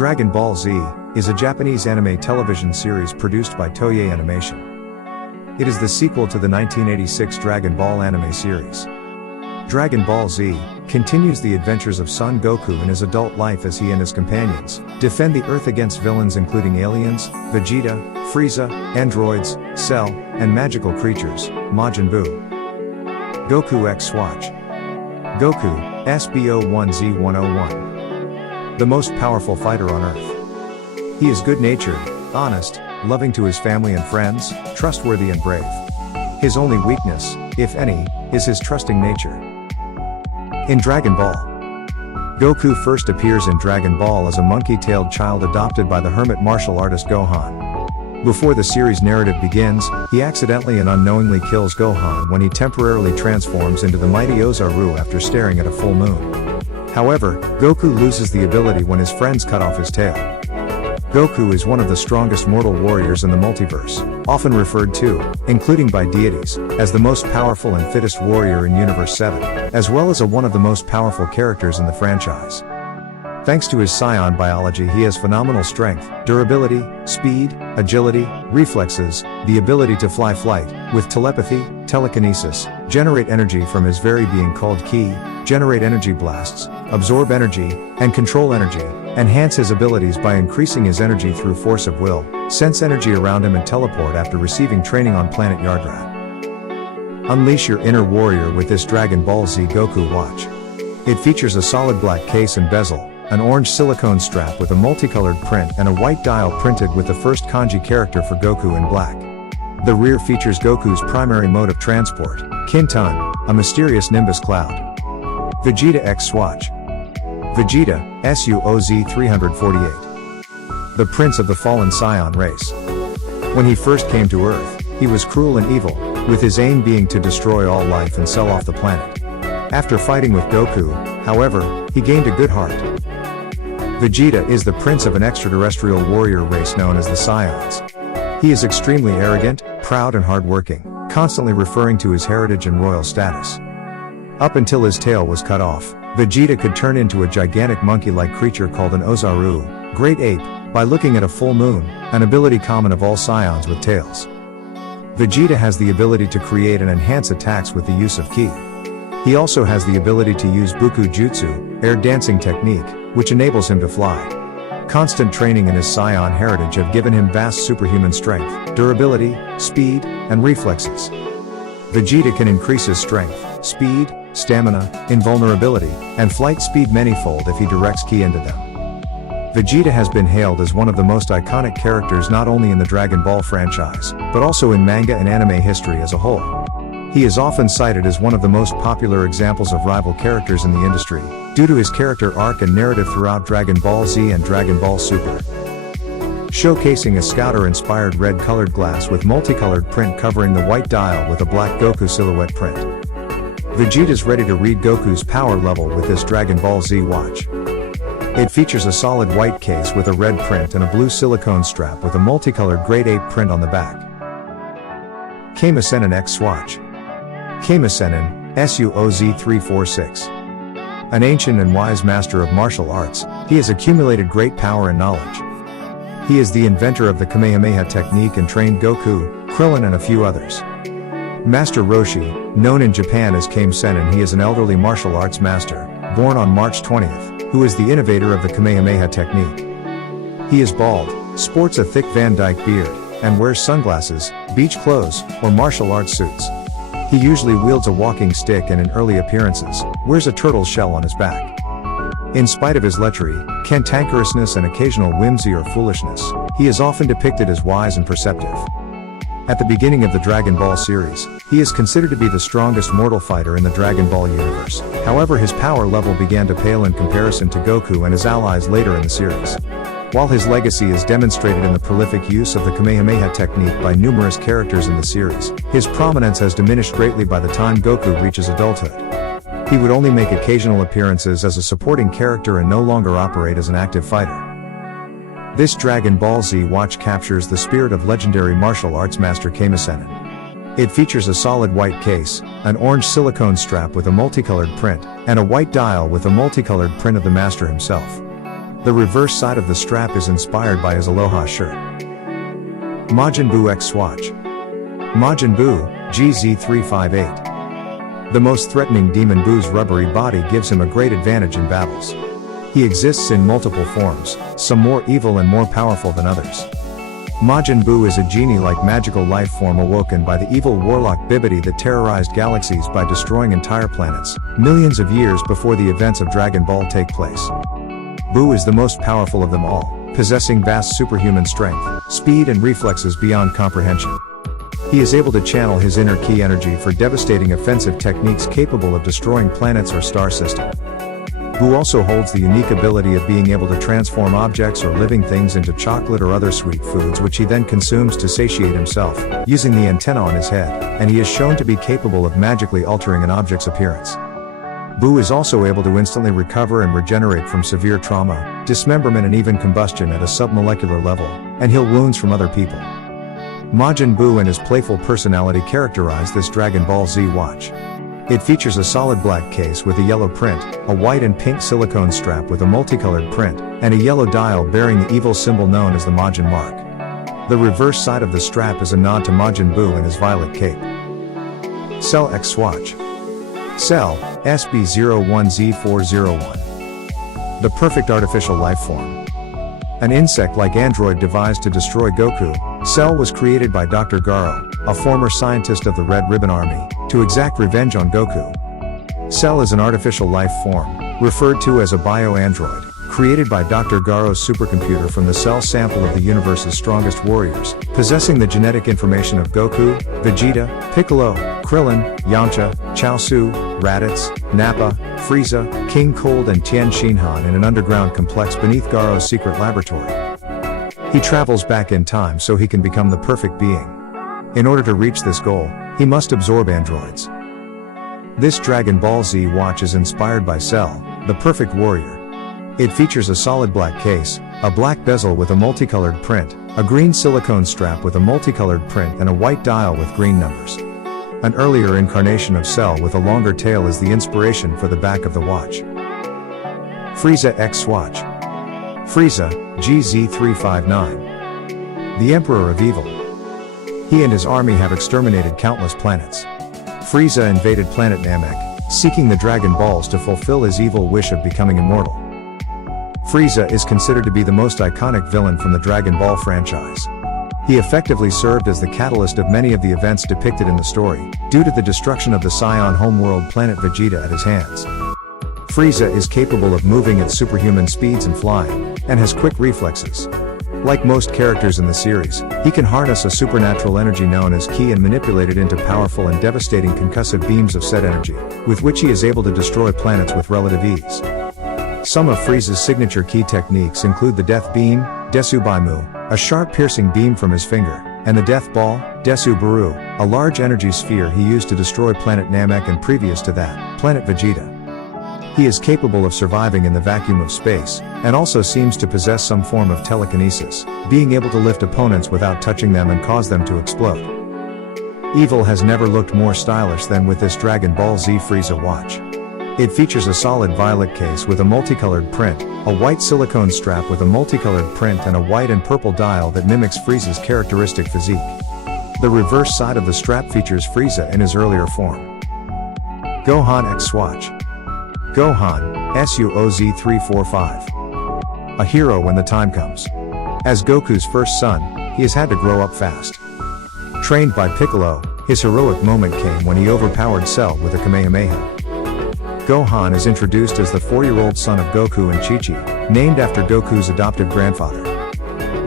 Dragon Ball Z is a Japanese anime television series produced by Toei Animation. It is the sequel to the 1986 Dragon Ball anime series. Dragon Ball Z continues the adventures of Son Goku in his adult life as he and his companions defend the Earth against villains including aliens, Vegeta, Frieza, androids, Cell, and magical creatures, Majin Buu. Goku x Swatch. Goku, SBO1Z101. The most powerful fighter on Earth. He is good-natured, honest, loving to his family and friends, trustworthy and brave. His only weakness, if any, is his trusting nature. In Dragon Ball, Goku first appears in Dragon Ball as a monkey-tailed child adopted by the hermit martial artist Gohan. Before the series narrative begins, he accidentally and unknowingly kills Gohan when he temporarily transforms into the mighty Ozaru after staring at a full moon. However, Goku loses the ability when his friends cut off his tail. Goku is one of the strongest mortal warriors in the multiverse, often referred to, including by deities, as the most powerful and fittest warrior in Universe 7, as well as one of the most powerful characters in the franchise. Thanks to his psion biology, he has phenomenal strength, durability, speed, agility, reflexes, the ability to flight, with telepathy, telekinesis, generate energy from his very being called ki, generate energy blasts, absorb energy, and control energy, enhance his abilities by increasing his energy through force of will, sense energy around him and teleport after receiving training on planet Yardrat. Unleash your inner warrior with this Dragon Ball Z Goku watch. It features a solid black case and bezel, an orange silicone strap with a multicolored print and a white dial printed with the first kanji character for Goku in black. The rear features Goku's primary mode of transport, Kinton, a mysterious nimbus cloud. Vegeta x Swatch. Vegeta, SUOZ348. The prince of the fallen Saiyan race. When he first came to Earth, he was cruel and evil, with his aim being to destroy all life and sell off the planet. After fighting with Goku, however, he gained a good heart. Vegeta is the prince of an extraterrestrial warrior race known as the Saiyans. He is extremely arrogant, proud and hardworking, constantly referring to his heritage and royal status. Up until his tail was cut off, Vegeta could turn into a gigantic monkey-like creature called an Ozaru, great ape, by looking at a full moon, an ability common of all Saiyans with tails. Vegeta has the ability to create and enhance attacks with the use of ki. He also has the ability to use Buku Jutsu, air dancing technique, which enables him to fly. Constant training in his Saiyan heritage have given him vast superhuman strength, durability, speed, and reflexes. Vegeta can increase his strength, speed, stamina, invulnerability, and flight speed manyfold if he directs ki into them. Vegeta has been hailed as one of the most iconic characters not only in the Dragon Ball franchise, but also in manga and anime history as a whole. He is often cited as one of the most popular examples of rival characters in the industry, due to his character arc and narrative throughout Dragon Ball Z and Dragon Ball Super. Showcasing a scouter-inspired red-colored glass with multicolored print covering the white dial with a black Goku silhouette print. Vegeta's ready to read Goku's power level with this Dragon Ball Z watch. It features a solid white case with a red print and a blue silicone strap with a multicolored great ape print on the back. KAMESENNIN x Swatch. KAMESENNIN, SUOZ346. An ancient and wise master of martial arts, he has accumulated great power and knowledge. He is the inventor of the Kamehameha technique and trained Goku, Krillin and a few others. Master Roshi, known in Japan as KAMESENNIN, he is an elderly martial arts master, born on March 20th, who is the innovator of the Kamehameha technique. He is bald, sports a thick Van Dyke beard, and wears sunglasses, beach clothes, or martial arts suits. He usually wields a walking stick and in early appearances, wears a turtle shell on his back. In spite of his lechery, cantankerousness and occasional whimsy or foolishness, he is often depicted as wise and perceptive. At the beginning of the Dragon Ball series, he is considered to be the strongest mortal fighter in the Dragon Ball universe. However, his power level began to pale in comparison to Goku and his allies later in the series. While his legacy is demonstrated in the prolific use of the Kamehameha technique by numerous characters in the series, his prominence has diminished greatly by the time Goku reaches adulthood. He would only make occasional appearances as a supporting character and no longer operate as an active fighter. This Dragon Ball Z watch captures the spirit of legendary martial arts master KAMESENNIN. It features a solid white case, an orange silicone strap with a multicolored print, and a white dial with a multicolored print of the master himself. The reverse side of the strap is inspired by his Aloha shirt. Majin Buu x Swatch. Majin Buu, GZ358. The most threatening Demon Buu's rubbery body gives him a great advantage in battles. He exists in multiple forms, some more evil and more powerful than others. Majin Buu is a genie-like magical life form awoken by the evil warlock Bibidi that terrorized galaxies by destroying entire planets, millions of years before the events of Dragon Ball take place. Buu is the most powerful of them all, possessing vast superhuman strength, speed and reflexes beyond comprehension. He is able to channel his inner ki energy for devastating offensive techniques capable of destroying planets or star systems. Buu also holds the unique ability of being able to transform objects or living things into chocolate or other sweet foods which he then consumes to satiate himself, using the antenna on his head, and he is shown to be capable of magically altering an object's appearance. Buu is also able to instantly recover and regenerate from severe trauma, dismemberment and even combustion at a submolecular level, and heal wounds from other people. Majin Buu and his playful personality characterize this Dragon Ball Z watch. It features a solid black case with a yellow print, a white and pink silicone strap with a multicolored print, and a yellow dial bearing the evil symbol known as the Majin mark. The reverse side of the strap is a nod to Majin Buu and his violet cape. Cell x Swatch. Cell, SB01Z401. The perfect artificial life form. An insect-like android devised to destroy Goku, Cell was created by Dr. Garo, a former scientist of the Red Ribbon Army, to exact revenge on Goku. Cell is an artificial life form, referred to as a bio-android, created by Dr. Garo's supercomputer from the Cell sample of the universe's strongest warriors, possessing the genetic information of Goku, Vegeta, Piccolo, Krillin, Yamcha, Chaozu, Raditz, Nappa, Frieza, King Cold and Tien Shinhan in an underground complex beneath Garo's secret laboratory. He travels back in time so he can become the perfect being. In order to reach this goal, he must absorb androids. This Dragon Ball Z watch is inspired by Cell, the perfect warrior. It features a solid black case, a black bezel with a multicolored print, a green silicone strap with a multicolored print and a white dial with green numbers. An earlier incarnation of Cell with a longer tail is the inspiration for the back of the watch. Frieza x Swatch. Frieza, GZ359. The Emperor of Evil. He and his army have exterminated countless planets. Frieza invaded planet Namek, seeking the Dragon Balls to fulfill his evil wish of becoming immortal. Frieza is considered to be the most iconic villain from the Dragon Ball franchise. He effectively served as the catalyst of many of the events depicted in the story, due to the destruction of the Scion homeworld planet Vegeta at his hands. Frieza is capable of moving at superhuman speeds and flying, and has quick reflexes. Like most characters in the series, he can harness a supernatural energy known as ki and manipulate it into powerful and devastating concussive beams of said energy, with which he is able to destroy planets with relative ease. Some of Frieza's signature ki techniques include the Death Beam, Desu Baimu, a sharp piercing beam from his finger, and the Death Ball, Desu Baru, a large energy sphere he used to destroy planet Namek and previous to that, planet Vegeta. He is capable of surviving in the vacuum of space, and also seems to possess some form of telekinesis, being able to lift opponents without touching them and cause them to explode. Evil has never looked more stylish than with this Dragon Ball Z Frieza watch. It features a solid violet case with a multicolored print, a white silicone strap with a multicolored print and a white and purple dial that mimics Frieza's characteristic physique. The reverse side of the strap features Frieza in his earlier form. Gohan x Swatch. Gohan, SUOZ345. A hero when the time comes. As Goku's first son, he has had to grow up fast. Trained by Piccolo, his heroic moment came when he overpowered Cell with a Kamehameha. Gohan is introduced as the 4-year-old son of Goku and Chi-Chi, named after Goku's adoptive grandfather.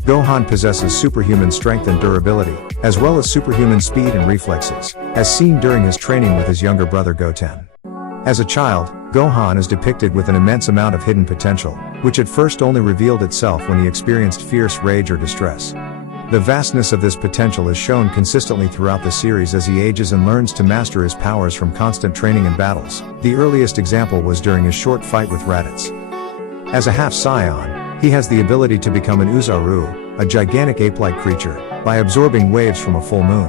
Gohan possesses superhuman strength and durability, as well as superhuman speed and reflexes, as seen during his training with his younger brother Goten. As a child, Gohan is depicted with an immense amount of hidden potential, which at first only revealed itself when he experienced fierce rage or distress. The vastness of this potential is shown consistently throughout the series as he ages and learns to master his powers from constant training and battles. The earliest example was during his short fight with Raditz. As a half-Scion, he has the ability to become an Uzaru, a gigantic ape-like creature, by absorbing waves from a full moon.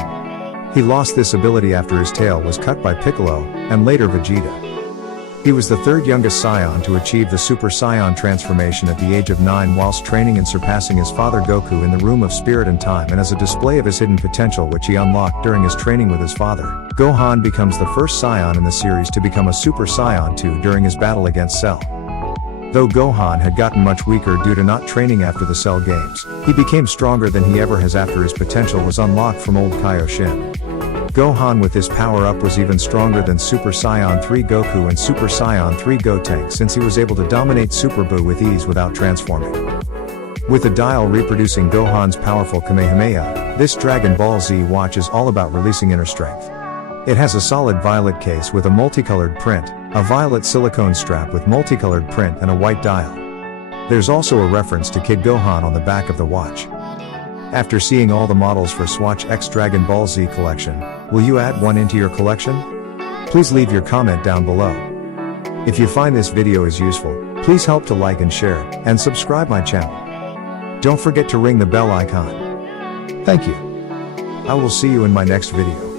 He lost this ability after his tail was cut by Piccolo, and later Vegeta. He was the third youngest Saiyan to achieve the Super Saiyan transformation at the age of 9 whilst training and surpassing his father Goku in the Room of Spirit and Time, and as a display of his hidden potential which he unlocked during his training with his father. Gohan becomes the first Saiyan in the series to become a Super Saiyan 2 during his battle against Cell. Though Gohan had gotten much weaker due to not training after the Cell games, he became stronger than he ever has after his potential was unlocked from old Kaioshin. Gohan with this power-up was even stronger than Super Saiyan 3 Goku and Super Saiyan 3 Gotenks since he was able to dominate Super Buu with ease without transforming. With a dial reproducing Gohan's powerful Kamehameha, this Dragon Ball Z watch is all about releasing inner strength. It has a solid violet case with a multicolored print, a violet silicone strap with multicolored print and a white dial. There's also a reference to Kid Gohan on the back of the watch. After seeing all the models for Swatch X Dragon Ball Z collection, will you add one into your collection? Please leave your comment down below. If you find this video is useful, please help to like and share, and subscribe my channel. Don't forget to ring the bell icon. Thank you. I will see you in my next video.